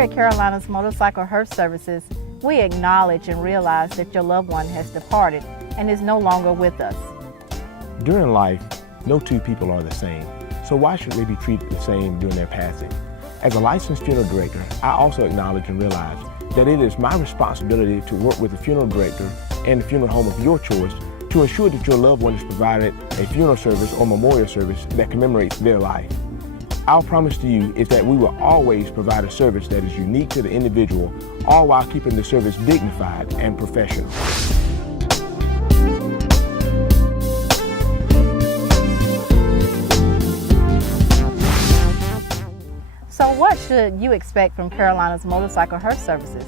at Carolina's Motorcycle Hearse Services, we acknowledge and realize that your loved one has departed and is no longer with us. During life, no two people are the same, so why should they be treated the same during their passing? As a licensed funeral director, I also acknowledge and realize that it is my responsibility to work with the funeral director and the funeral home of your choice to ensure that your loved one is provided a funeral service or memorial service that commemorates their life. Our promise to you is that we will always provide a service that is unique to the individual, all while keeping the service dignified and professional. So what should you expect from Carolina's Motorcycle Hearse Services?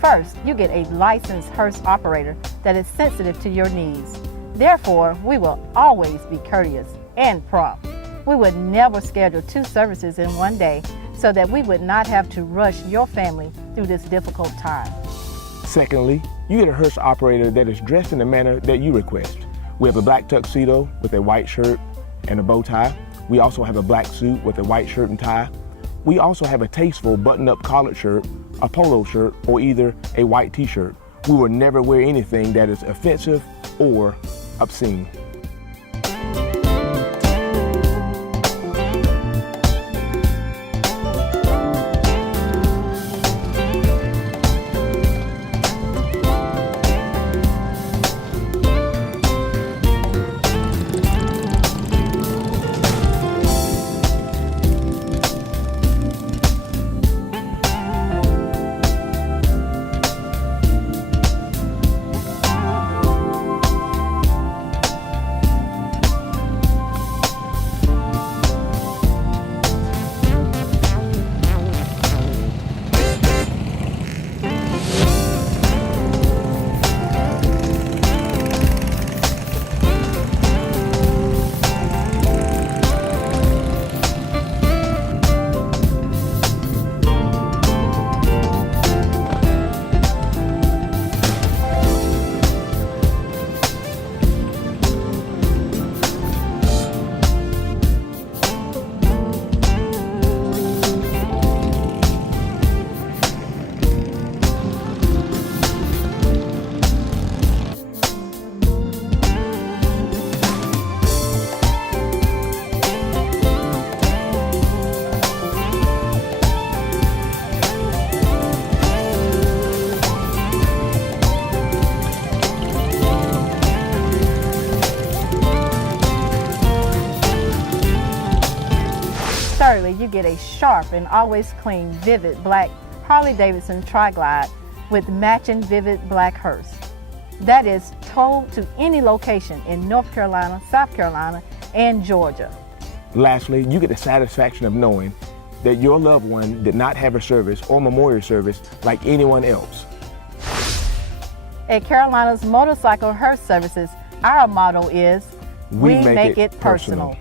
First, you get a licensed hearse operator that is sensitive to your needs. Therefore, we will always be courteous and prompt. We would never schedule 2 services in one day so that we would not have to rush your family through this difficult time. Secondly, you get a hearse operator that is dressed in the manner that you request. We have a black tuxedo with a white shirt and a bow tie. We also have a black suit with a white shirt and tie. We also have a tasteful button-up collared shirt, a polo shirt, or either a white t-shirt. We will never wear anything that is offensive or obscene. Thirdly, you get a sharp and always clean, vivid black Harley-Davidson Tri-Glide with matching vivid black hearse. That is towed to any location in North Carolina, South Carolina, and Georgia. Lastly, you get the satisfaction of knowing that your loved one did not have a service or memorial service like anyone else. At Carolina's Motorcycle Hearse Services, our motto is, we make it personal.